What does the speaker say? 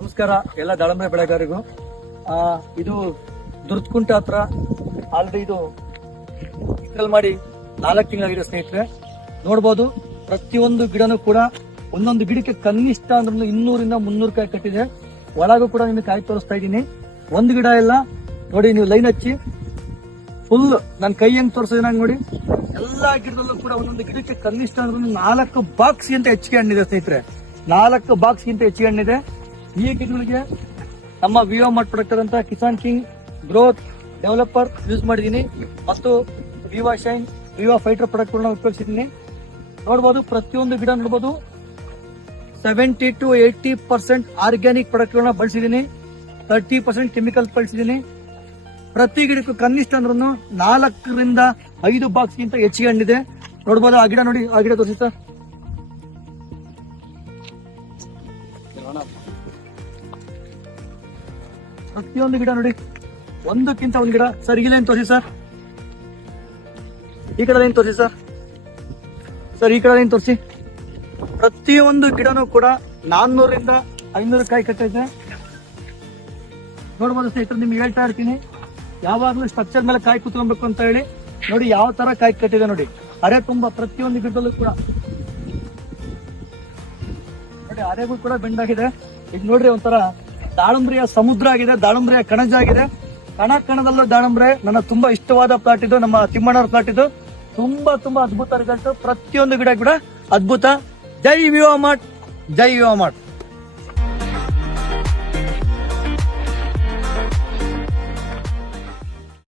ನಮಸ್ಕಾರ ಎಲ್ಲ ದಾಳಂಬ್ರೆ ಬೆಳೆಗಾರರಿಗೂ. ಇದು ದುರ್ದಕುಂಟೆ ಹತ್ರ ಆಲ್ರೆಡಿ ಇದು ಇದ್ರಲ್ಲಿ ಮಾಡಿ 4 ತಿಂಗಳಾಗಿದೆ ಸ್ನೇಹಿತರೆ. ನೋಡ್ಬೋದು ಪ್ರತಿಯೊಂದು ಗಿಡನೂ ಕೂಡ ಒಂದೊಂದು ಗಿಡಕ್ಕೆ ಕನಿಷ್ಠ ಅಂದ್ರೆ 200-300 ಕಾಯಿ ಕಟ್ಟಿದೆ. ಒಳಗೂ ಕೂಡ ನಿಮಗೆ ಕಾಯಿ ತೋರಿಸ್ತಾ ಇದ್ದೀನಿ. ಒಂದು ಗಿಡ ಎಲ್ಲ ನೋಡಿ, ನೀವು ಲೈನ್ ಹಚ್ಚಿ ಫುಲ್ ನನ್ನ ಕೈ ಹೆಂಗ್ ತೋರಿಸಿದ್ರೆ ನೋಡಿ, ಎಲ್ಲಾ ಗಿಡದಲ್ಲೂ ಕೂಡ ಒಂದೊಂದು ಗಿಡಕ್ಕೆ ಕನಿಷ್ಠ ಅಂದ್ರೆ 4 ಬಾಕ್ಸ್ ಗಿಂತ ಹೆಚ್ಚಿಗೆ ಹಣ್ಣಿದೆ ಸ್ನೇಹಿತರೆ. 4 ಬಾಕ್ಸ್ ಗಿಂತ ಹೆಚ್ಚಿಗೆ ಹಣ್ಣಿದೆ. ಈ ಗಿಡಗಳಿಗೆ ನಮ್ಮ ವಿವೋ ಮಾಡ್ಕೊಡಕ್ತಕ್ಕಂತ Kisan king growth developer use ಮಾಡಿದೀನಿ ಮತ್ತು Viva shine Viva fighter product ಉಪಯೋಗಿಸಿದೀನಿ. ನೋಡಬಹುದು ಪ್ರತಿಯೊಂದು ಗಿಡ ನೋಡಬಹುದು 70 to 80% ಆರ್ಗ್ಯಾನಿಕ್ ಪ್ರಾಡಕ್ಟ್ ಗಳನ್ನ ಬಳಸಿದೀನಿ, 30% ಕೆಮಿಕಲ್ ಬಳಸಿದೀನಿ. ಪ್ರತಿ ಗಿಡಕ್ಕೂ ಕನಿಷ್ಠ ಅಂದ್ರೂ 4ರಿಂದ 5 ಬಾಕ್ಸ್ ಗಿಂತ ಹೆಚ್ಚಿಗೆ ಹಣ್ಣಿದೆ. ನೋಡಬಹುದು ಆ ಗಿಡ ನೋಡಿ, ಆ ಗಿಡ ತೋರಿಸಿ ಸರ್. ಪ್ರತಿಯೊಂದು ಗಿಡ ನೋಡಿ, ಒಂದಕ್ಕಿಂತ ಒಂದು ಗಿಡ. ಸರ್ ಈ ಲೈನ್ ತೋರಿಸಿ ಸರ್, ಈ ಕಡೆ ಲೈನ್ ತೋರಿಸಿ ಸರ್. ಸರ್ ಈ ಕಡೆ ಲೈನ್ ತೋರಿಸಿ. ಪ್ರತಿಯೊಂದು ಗಿಡನೂ ಕೂಡ 400ರಿಂದ 500 ಕಾಯಿ ಕಟ್ಟಿದೆ. ನೋಡ್ಬೋದು ಸ್ನೇಹಿತರೆ, ನಿಮ್ಗೆ ಹೇಳ್ತಾ ಇರ್ತೀನಿ, ಯಾವಾಗ್ಲೂ ಸ್ಟ್ರಕ್ಚರ್ ಮೇಲೆ ಕಾಯಿ ಕುತ್ಕೊಬೇಕು ಅಂತ ಹೇಳಿ. ನೋಡಿ ಯಾವ ತರ ಕಾಯಿ ಕಟ್ಟಿದೆ ನೋಡಿ, ಅರೆ ತುಂಬಾ ಪ್ರತಿಯೊಂದು ಗಿಡದಲ್ಲೂ ಕೂಡ ನೋಡಿ, ಅರೆಗೂ ಕೂಡ ಬೆಂಡಾಗಿದೆ. ಈಗ ನೋಡ್ರಿ ಒಂಥರ ದಾಳಂಬ್ರಿಯ ಸಮುದ್ರ ಆಗಿದೆ, ದಾಳಂಬ್ರಿಯ ಕಣಜ ಆಗಿದೆ. ಕಣದಲ್ಲೂ ದಾಳಂಬ್ರೆ ನನ್ನ ತುಂಬಾ ಇಷ್ಟವಾದ ಪ್ಲಾಟ್ ಇದು, ನಮ್ಮ ತಿಮ್ಮಣ್ಣವ್ರ ಪ್ಲಾಟ್ ಇದು. ತುಂಬಾ ಅದ್ಭುತ ರಿಸಲ್ಟ್. ಪ್ರತಿಯೊಂದು ಗಿಡ ಕೂಡ ಅದ್ಭುತ. ಜೈ ವಿವಾ ಮಾರ್ಟ್, ಜೈ ವಿವಾ ಮಾರ್ಟ್.